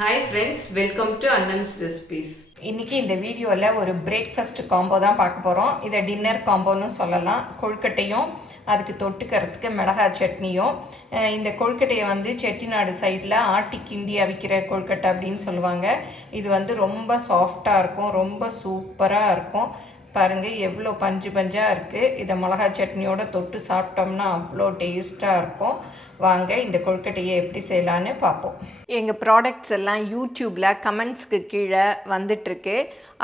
Hi friends, welcome to Annam's recipes. இன்றைக்கி இந்த வீடியோவில் ஒரு பிரேக்ஃபாஸ்ட் காம்போ தான் பார்க்க போகிறோம். இதை டின்னர் காம்போன்னு சொல்லலாம். கொழுக்கட்டையும் அதுக்கு தொட்டுக்கிறதுக்கு மிளகாய் சட்னியும். இந்த கொழுக்கட்டையை வந்து செட்டிநாடு சைடில் ஆட்டி கிண்டி அவிக்கிற கொழுக்கட்டை அப்படின்னு சொல்லுவாங்க. இது ரொம்ப சாஃப்டாக இருக்கும், ரொம்ப சூப்பராக இருக்கும். பாருங்கள் எவ்வளோ பஞ்சு பஞ்சாக இருக்குது. இதை மிளகாய் சட்னியோட தொட்டு சாப்பிட்டோம்னா அவ்வளோ டேஸ்ட்டாக இருக்கும். வாங்க இந்த கொழுக்கட்டையை எப்படி செய்யலான்னு பார்ப்போம். எங்கள் ப்ராடக்ட்ஸ் எல்லாம் யூடியூப்பில் கமெண்ட்ஸ்க்கு கீழே வந்துட்டுருக்கு.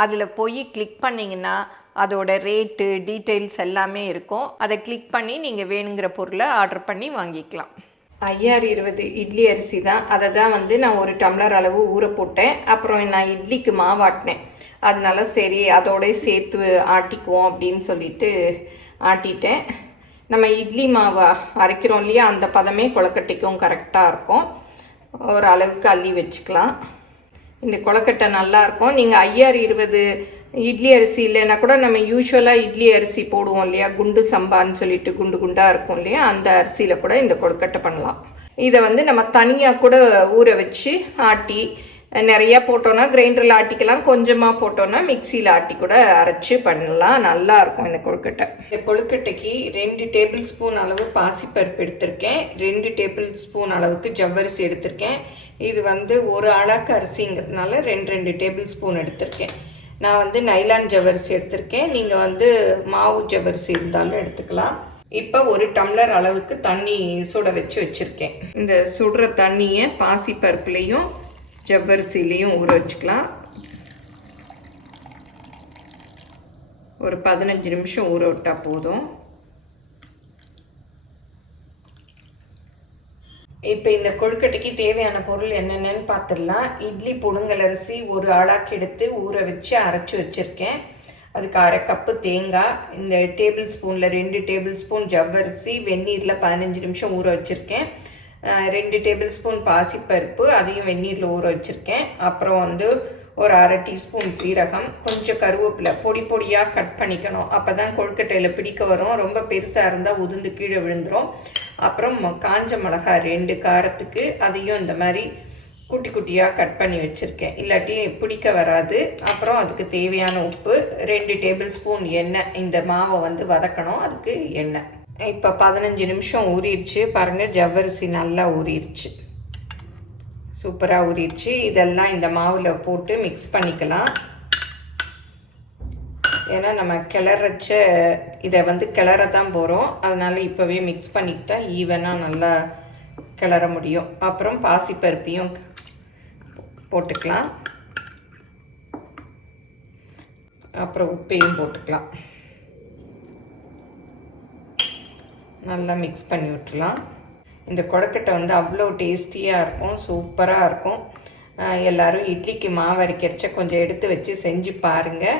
அதில் போய் கிளிக் பண்ணிங்கன்னா அதோட ரேட்டு டீட்டெயில்ஸ் எல்லாமே இருக்கும். அதை கிளிக் பண்ணி நீங்கள் வேணுங்கிற பொருளை ஆர்டர் பண்ணி வாங்கிக்கலாம். 5020 இட்லி அரிசி தான். அதை தான் நான் ஒரு டம்ளர் அளவு ஊற போட்டேன். அப்புறம் நான் இட்லிக்கு மாவாட்டினேன். அதனால சரி அதோட சேர்த்து ஆட்டிக்குவோம் அப்படின்னு சொல்லிட்டு ஆட்டிட்டேன். நம்ம இட்லி மாவை அரைக்கிறோம் இல்லையா, அந்த பதமே கொழுக்கட்டைக்கும் கரெக்டாக இருக்கும். ஒரு அளவுக்கு அள்ளி வச்சுக்கலாம். இந்த கொழுக்கட்டை நல்லாயிருக்கும். நீங்கள் 5020 இட்லி அரிசி இல்லைன்னா கூட நம்ம யூஸ்வலாக இட்லி அரிசி போடுவோம் இல்லையா, குண்டு சம்பான்னு சொல்லிட்டு குண்டு குண்டாக இருக்கும் இல்லையா, அந்த அரிசியில் கூட இந்த கொழுக்கட்டை பண்ணலாம். இதை நம்ம தனியாக கூட ஊற வச்சு ஆட்டி, நிறையா போட்டோன்னா கிரைண்டரில் ஆட்டிக்கலாம், கொஞ்சமாக போட்டோன்னா மிக்சியில் ஆட்டி கூட அரைச்சி பண்ணலாம். நல்லாயிருக்கும் இந்த கொழுக்கட்டை. இந்த கொழுக்கட்டைக்கு 2 டேபிள் ஸ்பூன் அளவு பாசிப்பருப்பு எடுத்திருக்கேன். 2 டேபிள் ஸ்பூன் அளவுக்கு ஜவ்வரிசி எடுத்திருக்கேன். இது ஒரு அழகு அரிசிங்கிறதுனால 2 டேபிள் ஸ்பூன் எடுத்திருக்கேன். நான் நைலான் ஜவ்வரிசி எடுத்திருக்கேன். நீங்கள் மாவு ஜவ்வரிசி இருந்தாலும் எடுத்துக்கலாம். இப்போ ஒரு டம்ளர் அளவுக்கு தண்ணி சுட வச்சுருக்கேன். இந்த சுடுற தண்ணியை பாசிப்பருப்புலேயும் ஜவ்வரிசிலையும் ஊற வச்சுக்கலாம். ஒரு 15 நிமிஷம் ஊற விட்டால் போதும். இப்போ இந்த கொழுக்கட்டைக்கு தேவையான பொருள் என்னென்னு பார்த்துடலாம். இட்லி புழுங்கலரிசி ஒரு அழாக்கு எடுத்து ஊற வச்சு அரைச்சி வச்சுருக்கேன். அதுக்கு 1/2 கப்பு தேங்காய், இந்த டேபிள் ஸ்பூனில் 2 டேபிள் ஸ்பூன் ஜவ்வரிசி வெந்நீரில் 15 நிமிஷம் ஊற வச்சுருக்கேன். 2 டேபிள் ஸ்பூன் பாசிப்பருப்பு, அதையும் வெந்நீரில் ஊற வச்சுருக்கேன். அப்புறம் ஒரு 1/2 டீஸ்பூன் சீரகம், கொஞ்சம் கருவேப்பிலை பொடி பொடியாக கட் பண்ணிக்கணும். அப்போ தான் கொழுக்கட்டையில் பிடிக்க வரும். ரொம்ப பெருசாக இருந்தால் உதிர்ந்து கீழே விழுந்துடும். அப்புறம் காஞ்ச மிளகாய் 2 காரத்துக்கு, அதையும் இந்த மாதிரி குட்டி குட்டியாக கட் பண்ணி வச்சுருக்கேன், இல்லாட்டி பிடிக்க வராது. அப்புறம் அதுக்கு தேவையான உப்பு, 2 டேபிள் ஸ்பூன் எண்ணெய். இந்த மாவை வதக்கணும், அதுக்கு எண்ணெய். இப்போ 15 நிமிஷம் ஊறிடுச்சு. பாருங்கள் ஜவ்வரிசி நல்லா ஊறிடுச்சு, சூப்பராக ஊறிடுச்சு. இதெல்லாம் இந்த மாவில் போட்டு மிக்ஸ் பண்ணிக்கலாம். ஏன்னா நம்ம கிளறச்ச இதை கிளற தான் போகிறோம். அதனால் இப்போவே மிக்ஸ் பண்ணிக்கிட்டா ஈவனாக நல்லா கிளற முடியும். அப்புறம் பாசிப்பருப்பையும் போட்டுக்கலாம். அப்புறம் உப்பையும் போட்டுக்கலாம். நல்லா மிக்ஸ் பண்ணி விட்டுலாம். இந்த கொழுக்கட்டை அவ்வளோ டேஸ்டியாக இருக்கும், சூப்பராக இருக்கும். எல்லோரும் இட்லிக்கு மாவு அரைக்கிறச்ச கொஞ்சம் எடுத்து வச்சு செஞ்சு பாருங்கள்.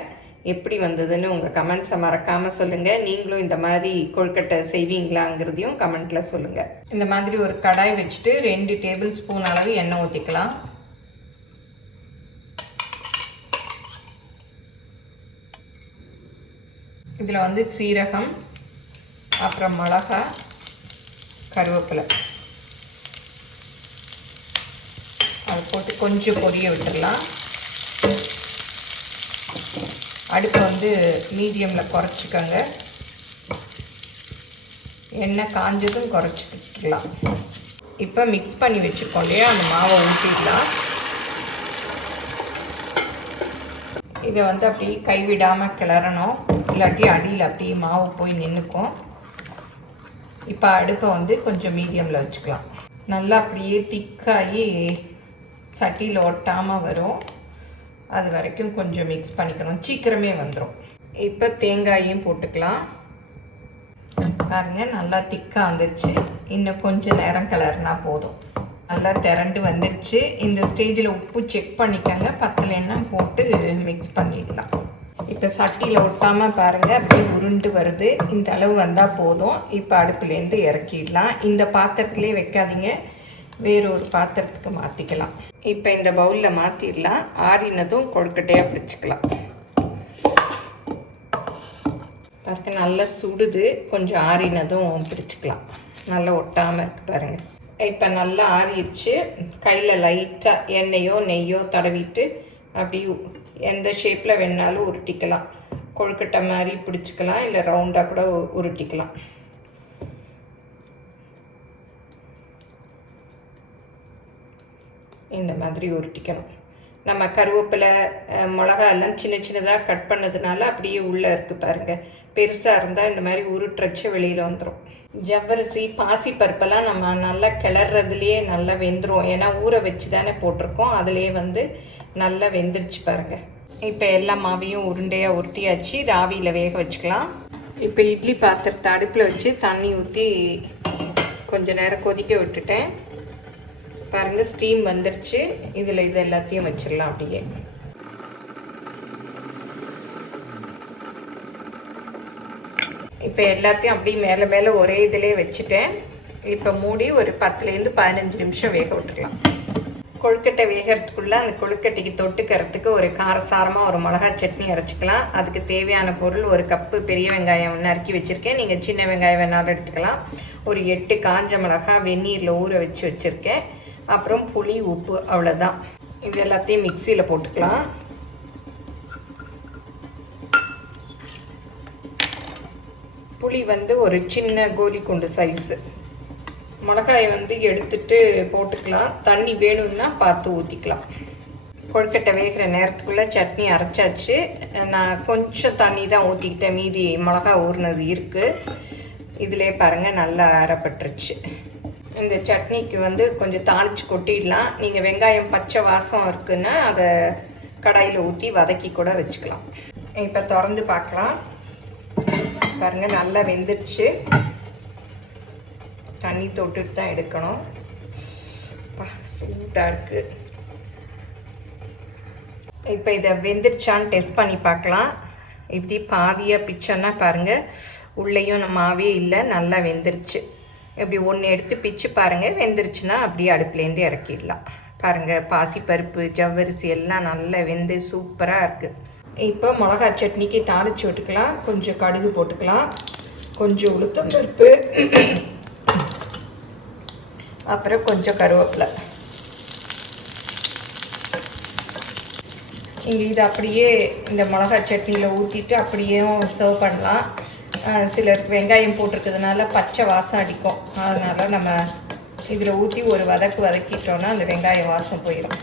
எப்படி வந்ததுன்னு உங்கள் கமெண்ட்ஸை மறக்காமல் சொல்லுங்கள். நீங்களும் இந்த மாதிரி கொழுக்கட்டை செய்வீங்களாங்கிறதையும் கமெண்ட்டில் சொல்லுங்கள். இந்த மாதிரி ஒரு கடாய் வச்சுட்டு 2 டேபிள் ஸ்பூன் அளவு எண்ணெய் ஊற்றிக்கலாம். இதில் சீரகம், அப்புறம் மிளகாய், கருவேப்பிலை அதை போட்டு கொஞ்சம் பொரிய விட்டுடலாம். அடுப்பு மீடியமில் குறைச்சிக்கோங்க. எண்ணெய் காஞ்சதும் குறைச்சிக்கிட்டுலாம். இப்போ மிக்ஸ் பண்ணி வச்சுருக்கோம் இல்லையா, அந்த மாவை ஊற்றிடலாம். இதை அப்படியே கைவிடாமல் கிளறணும், இல்லாட்டி அடியில் அப்படியே மாவு போய் நின்றுக்கும். இப்போ அடுப்பை கொஞ்சம் மீடியமில் வச்சுக்கலாம். நல்லா அப்படியே திக்காகி சட்டியில் ஒட்டாமல் வரும். அது வரைக்கும் கொஞ்சம் மிக்ஸ் பண்ணிக்கணும், சீக்கிரமே வந்துடும். இப்போ தேங்காயும் போட்டுக்கலாம். பாருங்கள் நல்லா திக்காக வந்துருச்சு. இன்னும் கொஞ்சம் நேரம் கிளறினா போதும். நல்லா திரண்டு வந்துருச்சு. இந்த ஸ்டேஜில் உப்பு செக் பண்ணிக்கோங்க, பத்தலைன்னா போட்டு மிக்ஸ் பண்ணிடலாம். இப்போ சட்டியில் ஒட்டாமல் பாருங்கள் அப்படியே உருண்டு வருது. இந்த அளவு வந்தால் போதும். இப்போ அடுப்புலேருந்து இறக்கிடலாம். இந்த பாத்திரத்துலேயே வைக்காதீங்க, வேறொரு பாத்திரத்துக்கு மாற்றிக்கலாம். இப்போ இந்த பவுலில் மாற்றிடலாம். ஆறினதும் கொழுக்கட்டையாக பிடிச்சிக்கலாம். பாருங்கள் நல்லா சுடுது. கொஞ்சம் ஆறினதும் பிடிச்சிக்கலாம். நல்லா ஒட்டாமல் இருக்குது பாருங்கள். இப்போ நல்லா ஆறிடுச்சு. கையில் லைட்டாக எண்ணெயோ நெய்யோ தடவிட்டு அப்படி எந்த ஷேப்பில் வேணாலும் உருட்டிக்கலாம். கொழுக்கட்டை மாதிரி பிடிச்சிக்கலாம், இல்லை ரவுண்டாக கூட உருட்டிக்கலாம். இந்த மாதிரி உருட்டிக்கணும். நம்ம கருவேப்பிலை மிளகா எல்லாம் சின்ன சின்னதாக கட் பண்ணதுனால அப்படியே உள்ளே இருக்குது பாருங்கள். பெருசாக இருந்தால் இந்த மாதிரி உருட்டுறச்சு வெளியில் வந்துடும். ஜவ்வரிசி பாசி பருப்பெல்லாம் நம்ம நல்லா கிளறதுலேயே நல்லா வெந்துடும். ஏன்னா ஊற வச்சு தானே போட்டிருக்கோம். அதுலேயே நல்லா வெந்துருச்சு பாருங்கள். இப்போ எல்லா மாவையும் உருண்டையாக உருட்டியாச்சு. இது ஆவியில் வேக வச்சுக்கலாம். இப்போ இட்லி பாத்திரத்தை அடுப்பில் வச்சு தண்ணி ஊற்றி கொஞ்சம் நேரம் கொதிக்க விட்டுட்டேன். பாருங்கள், ஸ்டீம் வந்துருச்சு. இதில் இது எல்லாத்தையும் வச்சிடலாம் அப்படியே. இப்போ எல்லாத்தையும் அப்படியே மேலே மேலே ஒரே இதிலே வச்சுட்டேன். இப்போ மூடி ஒரு 10லேருந்து 15 நிமிஷம் வேக விட்டுக்கலாம். கொழுக்கட்டை வேகிறதுக்குள்ளே அந்த கொழுக்கட்டைக்கு தொட்டுக்கிறதுக்கு ஒரு காரசாரமாக ஒரு மிளகா சட்னி அரைச்சிக்கலாம். அதுக்கு தேவையான பொருள்: ஒரு கப்பு பெரிய வெங்காயம் நறுக்கி வச்சுருக்கேன். நீங்கள் சின்ன வெங்காயம் வேணாலும் எடுத்துக்கலாம். ஒரு 8 காஞ்ச மிளகா வெந்நீரில் ஊற வச்சுருக்கேன். அப்புறம் புளி, உப்பு, அவ்வளோதான். இது எல்லாத்தையும் மிக்சியில் போட்டுக்கலாம். புளி ஒரு சின்ன கோலி குண்டு சைஸு. மிளகாயை எடுத்துட்டு போட்டுக்கலாம். தண்ணி வேணும்னா பார்த்து ஊற்றிக்கலாம். கொழுக்கட்டை வேகிற நேரத்துக்குள்ளே சட்னி அரைச்சாச்சு. நான் கொஞ்சம் தண்ணி தான் ஊற்றிக்கிட்டேன், மீதி மிளகா ஊறினது இருக்குது. இதிலே பாருங்கள் நல்லா அரைப்பட்டுருச்சு. இந்த சட்னிக்கு கொஞ்சம் தாளித்து கொட்டிடலாம். நீங்கள் வெங்காயம் பச்சை வாசம் இருக்குன்னா அதை கடாயில் ஊற்றி வதக்கி கூட வச்சுக்கலாம். இப்போ திறந்து பார்க்கலாம். பாருங்கள் நல்லா வெந்துருச்சு. தண்ணி தொட்டுட்டு தான் எடுக்கணும். சூடாக இருக்குது. இப்போ இதை வெந்துருச்சான்னு டெஸ்ட் பண்ணி பார்க்கலாம். இப்படி பாதியாக பிச்சோன்னா பாருங்கள், உள்ளேயும் மாவே இல்லை, நல்லா வெந்துருச்சு. இப்படி ஒன்று எடுத்து பிச்சு பாருங்கள். வெந்துருச்சுன்னா அப்படியே அடுப்புலேருந்து இறக்கிடலாம். பாருங்கள், பாசிப்பருப்பு ஜவ்வரிசி எல்லாம் நல்லா வெந்து சூப்பராக இருக்குது. இப்போ மிளகா சட்னிக்கு தாளித்து விட்டுக்கலாம். கொஞ்சம் கடுகு போட்டுக்கலாம், கொஞ்சம் உளுத்தம் பருப்பு, அப்புறம் கொஞ்சம் கருவேப்பிலை. இங்கே இது அப்படியே இந்த மிளகா சட்னியில் ஊற்றிட்டு அப்படியும் சர்வ் பண்ணலாம். சிலர் வெங்காயம் போட்டிருக்கிறதுனால பச்சை வாசம் அடிக்கும். அதனால் நம்ம இதில் ஊற்றி ஒரு வதக்கிட்டோன்னா அந்த வெங்காய வாசம் போயிடும்.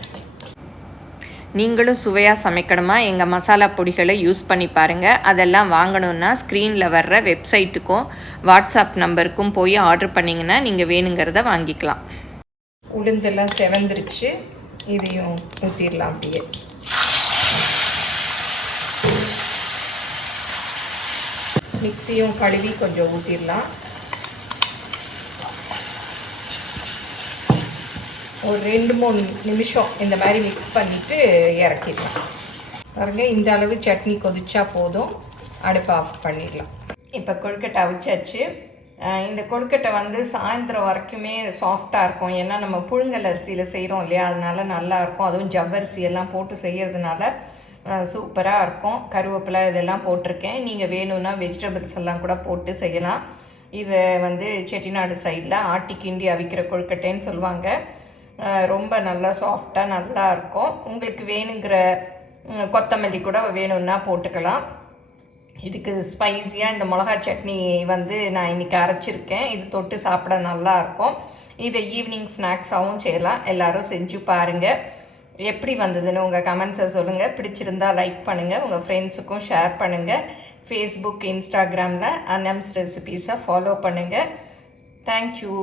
நீங்களும் சுவையாக சமைக்கணுமா? எங்கள் மசாலா பொடிகளை யூஸ் பண்ணி பாருங்கள். அதெல்லாம் வாங்கணுன்னா ஸ்க்ரீனில் வர்ற வெப்சைட்டுக்கும் வாட்ஸ்அப் நம்பருக்கும் போய் ஆர்டர் பண்ணிங்கன்னா நீங்கள் வேணுங்கிறத வாங்கிக்கலாம். உளுந்தெல்லாம் செவந்துருச்சு. இதையும் ஊற்றிடலாம் அப்படியே. மிக்ஸியும் கழுவி கொஞ்சம் ஊற்றிடலாம். ஒரு 2-3 நிமிஷம் இந்த மாதிரி மிக்ஸ் பண்ணிவிட்டு இறக்கிடலாம். பாருங்க, இந்த அளவு சட்னி கொதிச்சா போதும். அடுப்பை ஆஃப் பண்ணிடலாம். இப்போ கொழுக்கட்டை அவிச்சாச்சு. இந்த கொழுக்கட்டை சாயந்தரம் வரைக்குமே சாஃப்டாக இருக்கும். ஏன்னா நம்ம புழுங்கல் அரிசியில் செய்கிறோம் இல்லையா, அதனால நல்லாயிருக்கும். அதுவும் ஜவ்வரிசி எல்லாம் போட்டு செய்கிறதுனால சூப்பராக இருக்கும். கருவேப்பிலை இதெல்லாம் போட்டிருக்கேன். நீங்கள் வேணும்னா வெஜிடபிள்ஸ் எல்லாம் கூட போட்டு செய்யலாம். இதை செட்டிநாடு சைடில் ஆட்டி கிண்டி அவிக்கிற கொழுக்கட்டைன்னு சொல்லுவாங்க. ரொம்ப நல்லா சாஃப்டாக நல்லா இருக்கும். உங்களுக்கு வேணுங்கிற கொத்தமல்லி கூட வேணும்னா போட்டுக்கலாம். இதுக்கு ஸ்பைஸியாக இந்த மிளகா சட்னி நான் இன்றைக்கி அரைச்சிருக்கேன். இது தொட்டு சாப்பிட நல்லாயிருக்கும். இதை ஈவினிங் ஸ்நாக்ஸாகவும் செய்யலாம். எல்லோரும் செஞ்சு பாருங்கள். எப்படி வந்ததுன்னு உங்கள் கமெண்ட்ஸை சொல்லுங்கள். பிடிச்சிருந்தால் லைக் பண்ணுங்கள், உங்கள் ஃப்ரெண்ட்ஸுக்கும் ஷேர் பண்ணுங்கள். ஃபேஸ்புக், இன்ஸ்டாகிராமில் அன்னம்ஸ் ரெசிபீஸை ஃபாலோ பண்ணுங்கள். தேங்க்யூ.